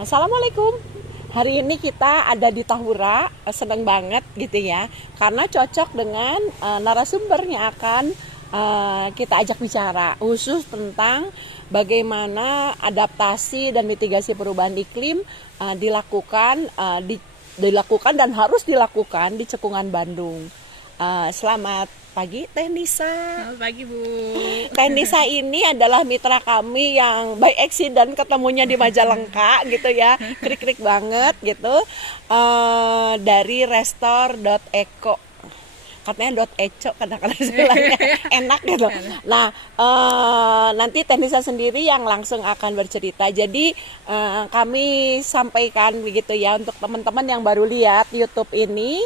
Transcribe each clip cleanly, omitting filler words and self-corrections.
Assalamualaikum. Hari ini kita ada di Tahura, seneng banget gitu ya, karena cocok dengan narasumber yang akan kita ajak bicara khusus tentang bagaimana adaptasi dan mitigasi perubahan iklim dilakukan dan harus dilakukan di Cekungan Bandung. Selamat pagi Teh Nisa. Selamat pagi Bu. Teh Nisa ini adalah mitra kami yang by accident ketemunya di Majalengka gitu ya, krik-krik banget gitu, dari restore.eco, katanya .eco kadang-kadang istilahnya enak gitu. Nah, nanti Teh Nisa sendiri yang langsung akan bercerita. Jadi kami sampaikan begitu ya untuk teman-teman yang baru lihat YouTube ini.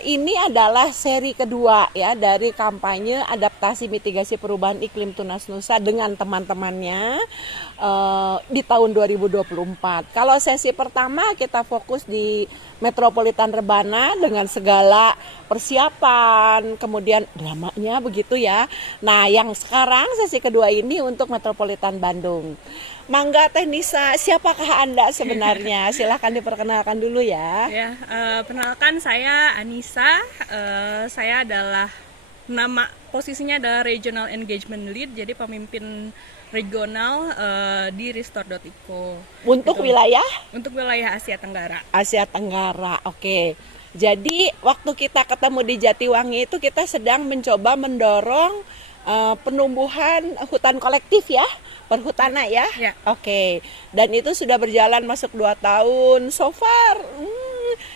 Ini adalah seri kedua ya dari kampanye adaptasi mitigasi perubahan iklim Tunas Nusa dengan teman-temannya di tahun 2024. Kalau sesi pertama kita fokus di Metropolitan Rebana dengan segala persiapan, kemudian dramanya begitu ya. Nah, yang sekarang sesi kedua ini untuk Metropolitan Bandung. Mangga Teh Nisa, siapakah Anda sebenarnya? Silahkan diperkenalkan dulu ya. Ya, perkenalkan saya Anissa. Saya adalah posisinya adalah Regional Engagement Lead, jadi pemimpin regional di restore.eco. Untuk wilayah? Untuk wilayah Asia Tenggara. Asia Tenggara, oke. Jadi waktu kita ketemu di Jatiwangi itu kita sedang mencoba mendorong penumbuhan hutan kolektif ya, perhutana ya. Ya. Oke. Dan itu sudah berjalan masuk 2 tahun so far.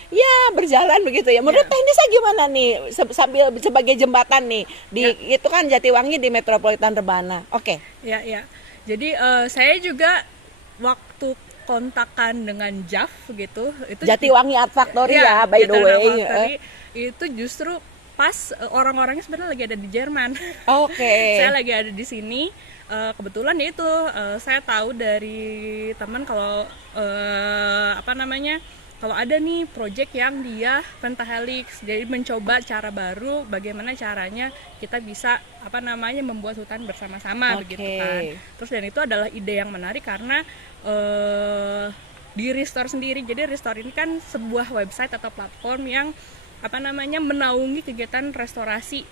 Ya berjalan begitu ya. Menurut Teh Nisa gimana nih sambil sebagai jembatan nih di itu kan Jatiwangi di Metropolitan Rebana. Oke. Ya. Jadi saya juga waktu kontakan dengan JAF gitu, itu Jatiwangi Art Factory ya by the way. Itu justru pas orang-orangnya sebenarnya lagi ada di Jerman. Oke. Saya lagi ada di sini. Kebetulan ya itu saya tahu dari teman kalau kalau ada nih project yang dia pentahelix, jadi mencoba cara baru bagaimana caranya kita bisa membuat hutan bersama-sama begitu kan. Terus dan itu adalah ide yang menarik karena di Restore sendiri. Jadi Restore ini kan sebuah website atau platform yang menaungi kegiatan restorasi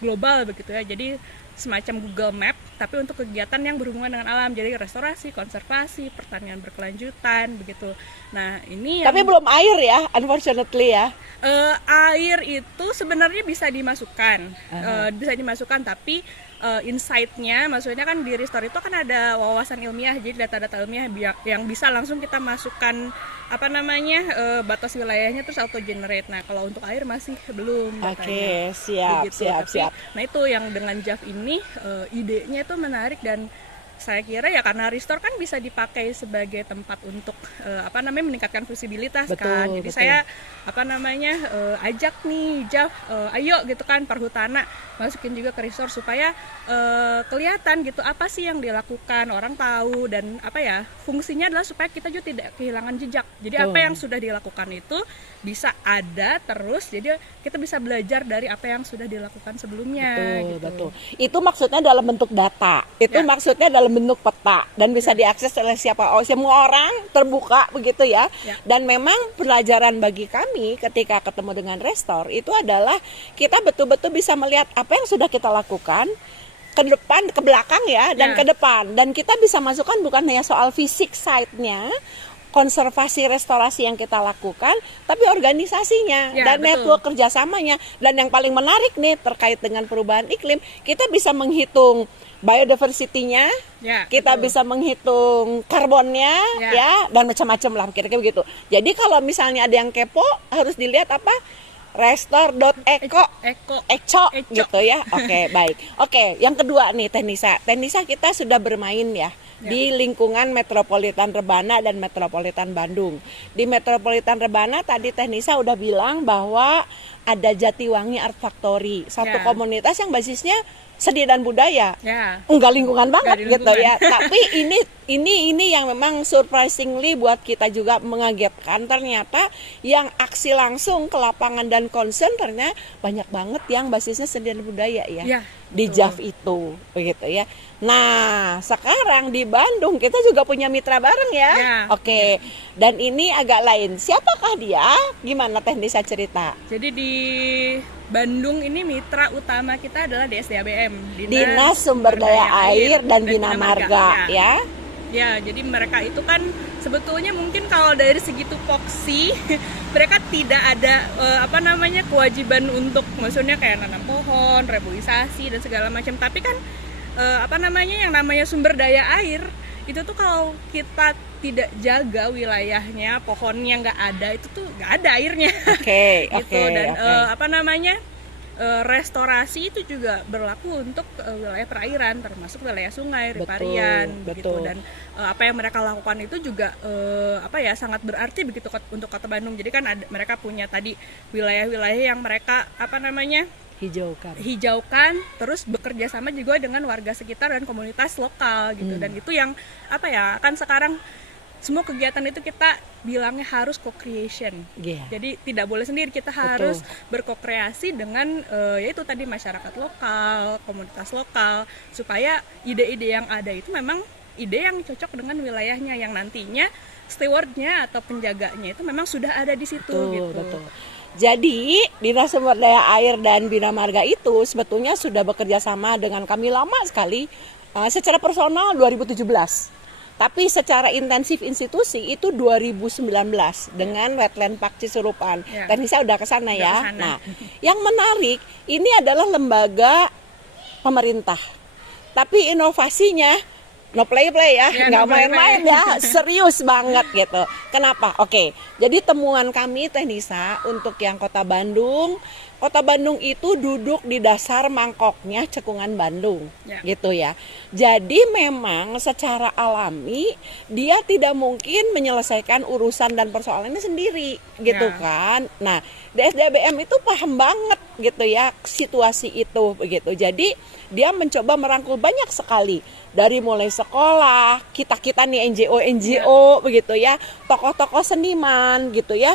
global begitu ya. Jadi semacam Google Map tapi untuk kegiatan yang berhubungan dengan alam. Jadi restorasi, konservasi, pertanian berkelanjutan begitu. Nah, ini tapi belum air ya, unfortunately ya. Air itu sebenarnya bisa dimasukkan. Tapi insight-nya, maksudnya kan di Restore itu kan ada wawasan ilmiah, jadi data-data ilmiah yang bisa langsung kita masukkan batas wilayahnya terus auto generate. Nah, kalau untuk air masih belum datanya. Oke, siap. Nah, itu yang dengan JAF ini idenya itu menarik dan saya kira ya karena Restore kan bisa dipakai sebagai tempat untuk meningkatkan visibilitas. Jadi betul. Saya ajak nih JAF, ayo gitu kan perhutana masukin juga ke Restore supaya kelihatan gitu apa sih yang dilakukan, orang tahu dan fungsinya adalah supaya kita juga tidak kehilangan jejak. Jadi apa yang sudah dilakukan itu bisa ada terus, jadi kita bisa belajar dari apa yang sudah dilakukan sebelumnya. Betul. Itu maksudnya dalam bentuk data. Itu maksudnya dalam bentuk peta dan bisa diakses oleh semua orang, terbuka begitu ya. Dan memang pelajaran bagi kami ketika ketemu dengan Restore itu adalah kita betul-betul bisa melihat apa yang sudah kita lakukan ke depan, ke belakang ya, dan ke depan. Dan kita bisa masukkan bukan hanya soal fisik site-nya, konservasi restorasi yang kita lakukan, tapi organisasinya dan network kerjasamanya. Dan yang paling menarik nih terkait dengan perubahan iklim, kita bisa menghitung biodiversity-nya, kita bisa menghitung karbonnya, ya, dan macam-macam lah kira-kira begitu. Jadi kalau misalnya ada yang kepo, harus dilihat apa? Restore.eco gitu ya. Oke, baik. Oke, yang kedua nih Teh Nisa kita sudah bermain ya di lingkungan Metropolitan Rebana dan Metropolitan Bandung. Di Metropolitan Rebana tadi Teh Nisa udah bilang bahwa ada Jatiwangi Art Factory, satu komunitas yang basisnya seni dan budaya. Ya. Enggak lingkungan banget Nggak di gitu ya. lingkungan. Tapi ini yang memang surprisingly buat kita juga mengagetkan. Ternyata yang aksi langsung ke lapangan dan concern ternyata banyak banget yang basisnya seni dan budaya ya. Ya, Di betul. JAV itu begitu ya. Nah, sekarang di Bandung kita juga punya mitra bareng ya. Ya. Oke. Dan ini agak lain. Siapakah dia? Gimana Teknisa cerita? Jadi di Bandung ini mitra utama kita adalah DSDABM, Dinas Sumber Daya Air dan Bina Marga ya. Ya, jadi mereka itu kan sebetulnya mungkin kalau dari segi tupoksi mereka tidak ada kewajiban untuk maksudnya kayak nanam pohon, reboisasi dan segala macam. Tapi kan yang namanya sumber daya air itu tuh kalau kita tidak jaga wilayahnya, pohonnya nggak ada, itu tuh nggak ada airnya. Oke, gitu. oke, Dan oke. restorasi itu juga berlaku untuk wilayah perairan, termasuk wilayah sungai, Betul, riparian, gitu. betul. Dan apa yang mereka lakukan itu juga sangat berarti begitu untuk Kota Bandung. Jadi kan mereka punya tadi wilayah-wilayah yang mereka hijaukan, terus bekerja sama juga dengan warga sekitar dan komunitas lokal gitu. Dan itu yang kan sekarang semua kegiatan itu kita bilangnya harus co-creation. Yeah. Jadi tidak boleh sendiri, kita harus berkokreasi dengan yaitu tadi masyarakat lokal, komunitas lokal, supaya ide-ide yang ada itu memang ide yang cocok dengan wilayahnya, yang nantinya stewardnya atau penjaganya itu memang sudah ada di situ. Gitu. Betul. Jadi Dinas Sumber Daya Air dan Bina Marga itu sebetulnya sudah bekerja sama dengan kami lama sekali, secara personal 2017. Tapi secara intensif institusi itu 2019 dengan Wetland Park Cisurupan. Ya. Teknisa udah kesana ya. kesana. Nah, yang menarik ini adalah lembaga pemerintah. Tapi inovasinya no play ya, nggak no play-play. main-main ya, serius banget gitu. Kenapa? Oke, jadi temuan kami Teknisa untuk yang Kota Bandung itu duduk di dasar mangkoknya cekungan Bandung, gitu ya. Jadi memang secara alami dia tidak mungkin menyelesaikan urusan dan persoalannya sendiri, gitu kan. Nah, DSDABM itu paham banget gitu ya situasi itu begitu. Jadi dia mencoba merangkul banyak sekali dari mulai sekolah, kita nih NGO begitu ya, tokoh-tokoh seniman gitu ya,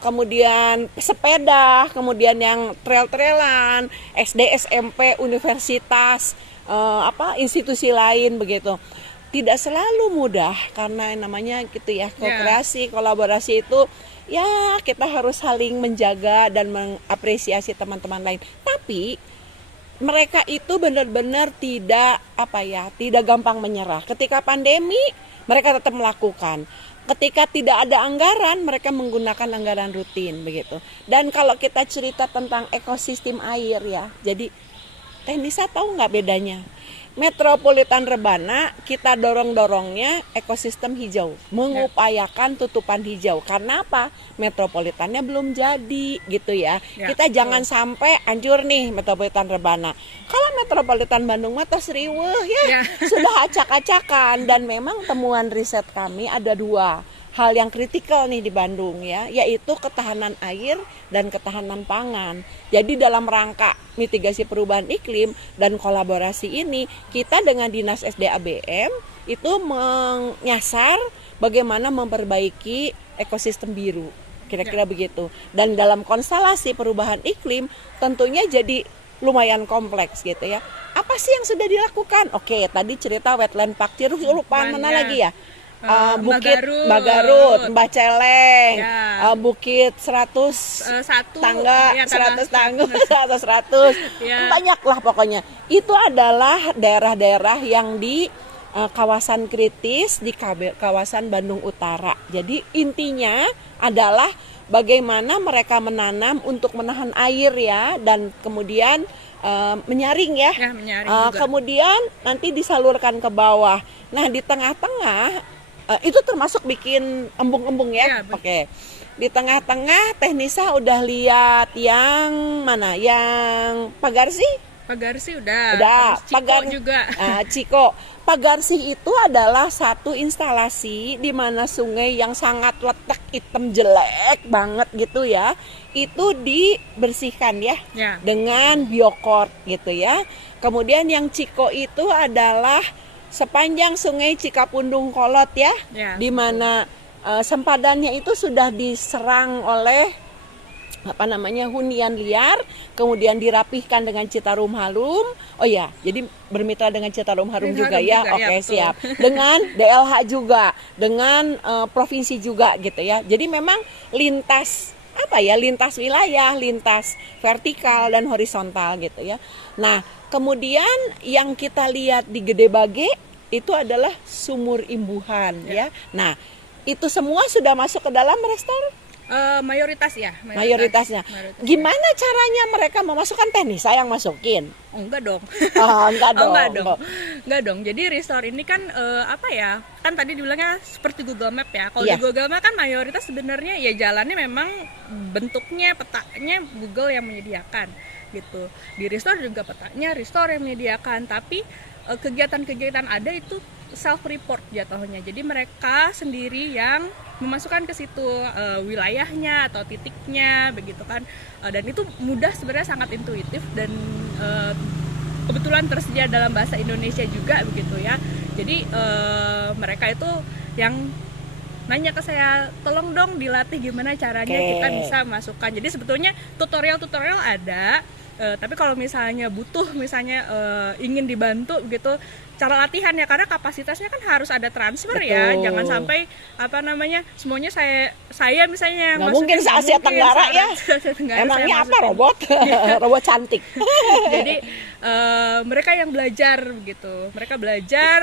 kemudian sepeda, kemudian yang trail-trailan, SD, SMP, universitas, institusi lain begitu. Tidak selalu mudah karena namanya gitu ya, kooperasi, kolaborasi itu ya kita harus saling menjaga dan mengapresiasi teman-teman lain. Tapi mereka itu benar-benar tidak gampang menyerah. Ketika pandemi mereka tetap melakukan. Ketika tidak ada anggaran, mereka menggunakan anggaran rutin begitu. Dan kalau kita cerita tentang ekosistem air ya, jadi Teknisa tahu nggak bedanya? Metropolitan Rebana kita dorongnya ekosistem hijau, mengupayakan tutupan hijau. Karena apa? Metropolitannya belum jadi gitu ya. Kita jangan sampai hancur nih Metropolitan Rebana. Kalau Metropolitan Bandung mah seriweuh ya. Sudah acak-acakan. Dan memang temuan riset kami ada 2 hal yang kritikal nih di Bandung ya, yaitu ketahanan air dan ketahanan pangan. Jadi dalam rangka mitigasi perubahan iklim dan kolaborasi ini, kita dengan Dinas SDABM itu menyasar bagaimana memperbaiki ekosistem biru. Kira-kira begitu. Dan dalam konstelasi perubahan iklim tentunya jadi lumayan kompleks gitu ya. Apa sih yang sudah dilakukan? Oke, tadi cerita Wetland Park Cisurupan, mana lagi ya? Bukit Bagarut, Mbah Celeng, Bukit 100 tangga, 100 tangga, 100, banyak lah pokoknya. Itu adalah daerah-daerah yang di kawasan kritis, di kawasan Bandung Utara. Jadi intinya adalah bagaimana mereka menanam untuk menahan air ya, dan kemudian menyaring ya, kemudian nanti disalurkan ke bawah. Nah di tengah-tengah itu termasuk bikin embung-embung ya. Oke. Di tengah-tengah Teknisa udah lihat yang mana? Yang pagar sih? Pagarsi udah. Udah, Terus Ciko juga. Ciko. Pagarsi itu adalah satu instalasi di mana sungai yang sangat letek, hitam jelek banget gitu ya. Itu dibersihkan ya, dengan biokort gitu ya. Kemudian yang Ciko itu adalah sepanjang sungai Cikapundung Kolot ya. Di mana sempadannya itu sudah diserang oleh hunian liar, kemudian dirapihkan dengan Citarum Harum. Oh ya, jadi bermitra dengan Citarum Harum juga ya. Oke, siap. Dengan DLH juga, dengan provinsi juga gitu ya. Jadi memang lintas lintas wilayah, lintas vertikal dan horizontal gitu ya. Nah, kemudian yang kita lihat di Gede Bage itu adalah sumur imbuhan ya. Nah, itu semua sudah masuk ke dalam restor? Mayoritasnya. Gimana caranya mereka memasukkan Teknisa yang masukin? Enggak dong. Enggak dong. Jadi restore ini kan kan tadi dibilangnya seperti Google Map ya. Kalau di Google Map kan mayoritas sebenarnya ya jalannya memang bentuknya petanya Google yang menyediakan gitu. Di restore juga petanya restore yang menyediakan, tapi kegiatan-kegiatan ada itu self report jatuhnya. Jadi mereka sendiri yang memasukkan ke situ wilayahnya atau titiknya begitu kan, dan itu mudah, sebenarnya sangat intuitif dan kebetulan tersedia dalam bahasa Indonesia juga begitu ya. Jadi mereka itu yang nanya ke saya, tolong dong dilatih gimana caranya kita bisa masukkan. Jadi sebetulnya tutorial ada, tapi kalau misalnya butuh ingin dibantu gitu cara latihan ya, karena kapasitasnya kan harus ada transfer. Betul. Ya, jangan sampai semuanya saya misalnya nggak mungkin se-Asia Tenggara ya. Emangnya apa robot? Robot cantik. Jadi mereka yang belajar begitu, mereka belajar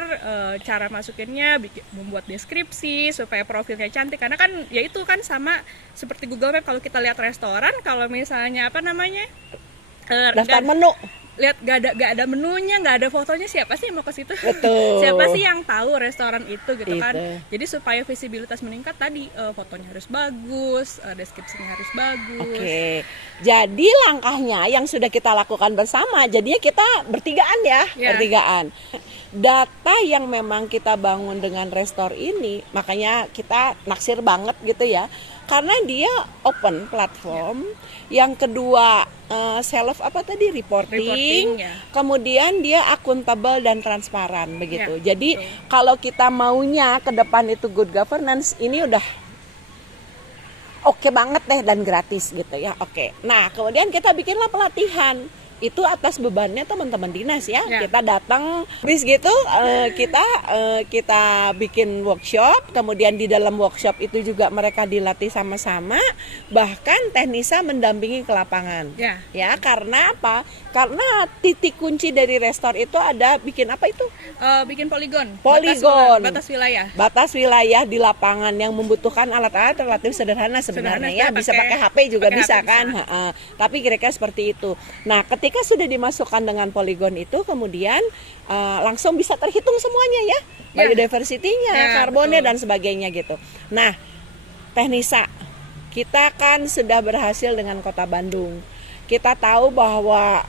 cara masukinnya, membuat deskripsi supaya profilnya cantik, karena kan ya itu kan sama seperti Google Map. Kalau kita lihat restoran, kalau misalnya daftar menu, lihat gak ada menunya, gak ada fotonya, siapa sih yang mau ke situ? Betul. Siapa sih yang tahu restoran itu gitu kan? Jadi supaya visibilitas meningkat tadi, fotonya harus bagus, deskripsinya harus bagus. Oke. Jadi langkahnya yang sudah kita lakukan bersama, jadinya kita bertigaan ya. Bertigaan. Data yang memang kita bangun dengan restore ini, makanya kita naksir banget gitu ya. Karena dia open platform. Yang kedua self reporting ya. Kemudian dia akuntabel dan transparan begitu. Jadi kalau kita maunya ke depan itu good governance, ini udah oke banget deh dan gratis gitu ya. Oke. Nah, kemudian kita bikinlah pelatihan. Itu atas bebannya teman-teman dinas ya. Kita datang, habis gitu kita bikin workshop, kemudian di dalam workshop itu juga mereka dilatih sama-sama, bahkan Teknisa mendampingi ke lapangan. Ya, karena apa? Karena titik kunci dari restore itu ada bikin apa itu? Bikin poligon. Batas wilayah di lapangan yang membutuhkan alat-alat relatif sederhana sebenarnya ya. Bisa pakai HP juga bisa kan. Tapi kira-kira seperti itu. Nah, ketika sudah dimasukkan dengan poligon itu, kemudian langsung bisa terhitung semuanya ya, biodiversity-nya, karbonnya dan sebagainya gitu. Nah, Teknisa, kita kan sudah berhasil dengan Kota Bandung. Kita tahu bahwa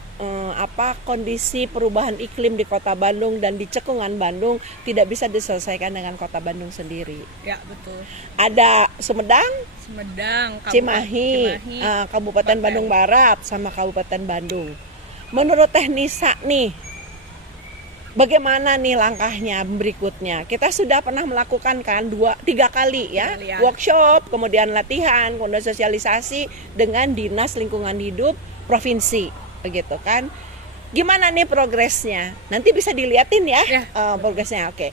kondisi perubahan iklim di Kota Bandung dan di cekungan Bandung tidak bisa diselesaikan dengan Kota Bandung sendiri. Ya, betul. Ada Sumedang, Cimahi, Kabupaten Bandung Barat sama Kabupaten Bandung. Menurut Teknisa nih, bagaimana nih langkahnya berikutnya? Kita sudah pernah melakukan kan 2-3 kali ya, workshop, kemudian latihan, kemudian sosialisasi dengan Dinas Lingkungan Hidup Provinsi, begitu kan? Gimana nih progresnya? Nanti bisa dilihatin ya, progresnya. Oke.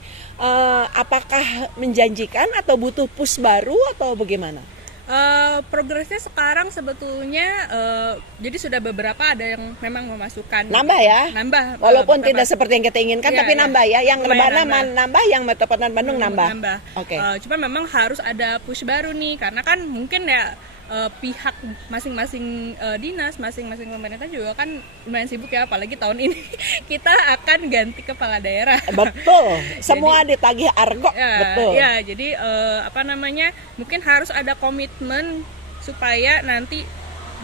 Apakah menjanjikan atau butuh push baru atau bagaimana? Progresnya sekarang sebetulnya jadi sudah beberapa ada yang memang memasukkan. Nambah. Walaupun tidak seperti yang kita inginkan, tapi nambah ya. Yang Rebana nambah, yang Metropolitan Bandung nambah. Oke. Cuma memang harus ada push baru nih, karena kan mungkin ya pihak masing-masing dinas, masing-masing pemerintah juga kan lumayan sibuk ya, apalagi tahun ini kita akan ganti kepala daerah. Betul. Semua ditagih argo. Betul. Ya, jadi mungkin harus ada komitmen supaya nanti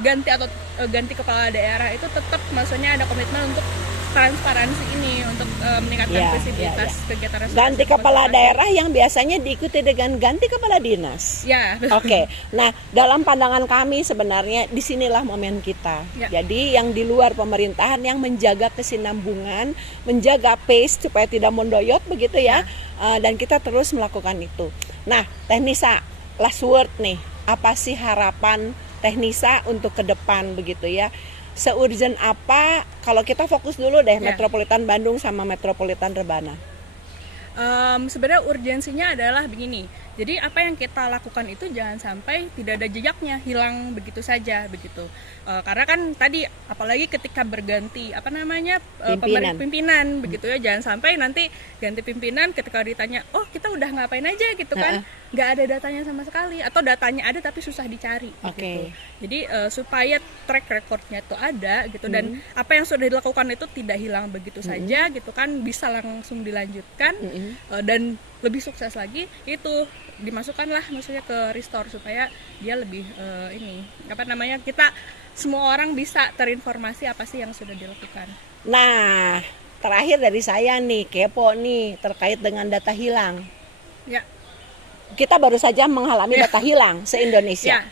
ganti kepala daerah itu tetap maksudnya ada komitmen untuk transparansi ini, untuk meningkatkan visibilitas kegiatan restorasi. Ganti kepala daerah yang biasanya diikuti dengan ganti kepala dinas. Ya. Oke. Nah, dalam pandangan kami sebenarnya disinilah momen kita. Jadi yang di luar pemerintahan yang menjaga kesinambungan, menjaga pace supaya tidak mendoyot begitu ya. Dan kita terus melakukan itu. Nah, Teknisa, last word nih. Apa sih harapan Teknisa untuk ke depan begitu ya? Se-urgent apa kalau kita fokus dulu deh Metropolitan Bandung sama Metropolitan Rebana? Sebenarnya urgensinya adalah begini. Jadi apa yang kita lakukan itu jangan sampai tidak ada jejaknya, hilang begitu saja begitu. Karena kan tadi apalagi ketika berganti pimpinan begitu ya, jangan sampai nanti ganti pimpinan ketika ditanya, "Oh, kita udah ngapain aja?" gitu kan. Nggak ada datanya sama sekali, atau datanya ada tapi susah dicari gitu. Jadi supaya track recordnya itu ada gitu, dan apa yang sudah dilakukan itu tidak hilang begitu saja gitu kan, bisa langsung dilanjutkan dan lebih sukses lagi, itu dimasukkanlah maksudnya ke Restore supaya dia lebih kita semua orang bisa terinformasi apa sih yang sudah dilakukan. Nah, terakhir dari saya nih, kepo nih terkait dengan data hilang. Ya. Kita baru saja mengalami data hilang se-Indonesia.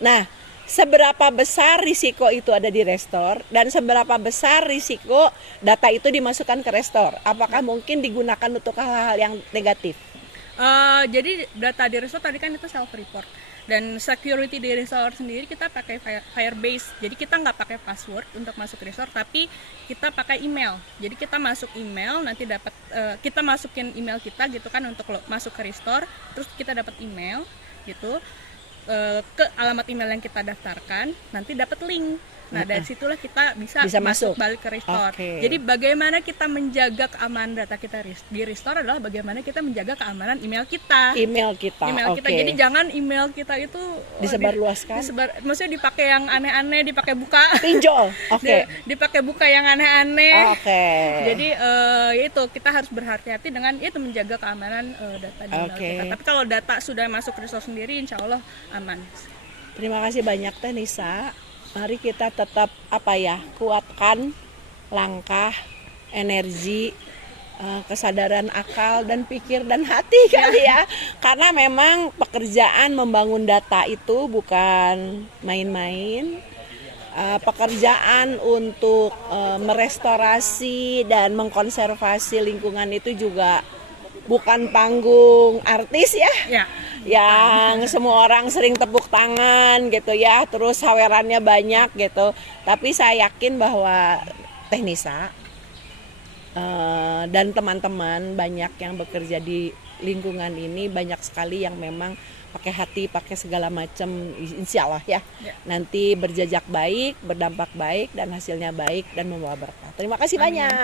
Nah, seberapa besar risiko itu ada di Restore dan seberapa besar risiko data itu dimasukkan ke Restore? Apakah mungkin digunakan untuk hal-hal yang negatif? Jadi data di Restore tadi kan itu self report, dan security di Restore sendiri kita pakai Firebase. Jadi kita nggak pakai password untuk masuk Restore, tapi kita pakai email. Jadi kita masuk email, nanti dapat kita masukin email kita gitu kan untuk masuk ke Restore, terus kita dapat email gitu ke alamat email yang kita daftarkan, nanti dapat link. Nah, dari situlah kita bisa masuk balik ke Restore. Jadi bagaimana kita menjaga keamanan data kita di Restore adalah bagaimana kita menjaga keamanan email kita. Jadi jangan email kita itu disebarluaskan. Maksudnya dipakai yang aneh-aneh, dipakai buka pinjol. Dipakai buka yang aneh-aneh. Jadi itu kita harus berhati-hati dengan itu, menjaga keamanan data di email kita. Tapi kalau data sudah masuk ke Restore sendiri, insya Allah aman. Terima kasih banyak Teknisa. Mari kita tetap kuatkan langkah, energi, kesadaran akal dan pikir dan hati kali ya. Karena memang pekerjaan membangun data itu bukan main-main. Pekerjaan untuk merestorasi dan mengkonservasi lingkungan itu juga bukan panggung artis ya. Yang semua orang sering tepuk tangan gitu ya, terus sawerannya banyak gitu. Tapi saya yakin bahwa Teknisa dan teman-teman banyak yang bekerja di lingkungan ini, banyak sekali yang memang pakai hati, pakai segala macam, insya Allah ya. Nanti berjejak baik, berdampak baik, dan hasilnya baik dan membawa berkah. Terima kasih banyak.